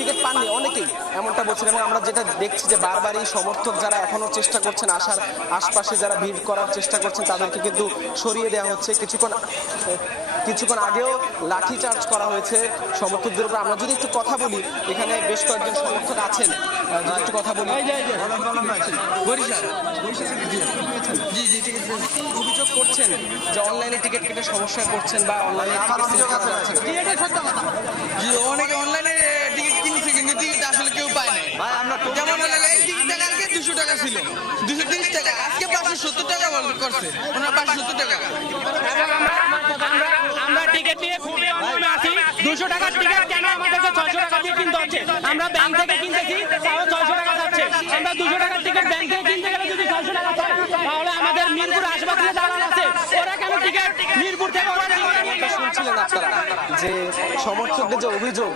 Ticket পাননি অনেকেই এমনটা বলছেন। এবং আমরা যেটা দেখছি যে বারবারই সমর্থক যারা এখনো চেষ্টা করছেন আসার, আশপাশে যারা ভিড় করার চেষ্টা করছেন তাদেরকে কিন্তু সরিয়ে দেওয়া হচ্ছে। কিছুক্ষণ আগেও লাঠি চার্জ করা হয়েছে সমর্থকদের উপর। আমরা যদি একটু কথা বলি, এখানে বেশ কয়েকজন সমর্থক আছেন, যদি একটু কথা বলি। অভিযোগ করছেন যে অনলাইনে টিকিট কেটে সমস্যায় পড়ছেন বা অনলাইনে অনেকে অনলাইনে টিকিট কিনছে কিন্তু টিকিট আসলে কেউ পায় নাই। যেমন এই টিকিটটা কালকে 200 টাকা ছিল, 230 টাকা, আজকে 570 টাকা করছে, ওনারা 570 টাকা। আমরা টিকিট নিয়ে খুবই অনিয়মে আছি। 200 টাকার টিকিট কেন আমাদেরকে 600 টাকা দিয়ে কিনতে হচ্ছে? আমরা ব্যাংক থেকে কিনতেছি, তাও 600 টাকা যাচ্ছে। আমরা 200 টাকার টিকিট ব্যাংক থেকে কিনতে গেলে যদি 600 টাকা চায়, তাহলে আমাদের মিরপুর আশপাশে দালাল আছে, ওরা কেন টিকিট মিরপুর থেকে ওরা শুনছিলেন আপনারা যে সমর্থকদের যে অভিযোগ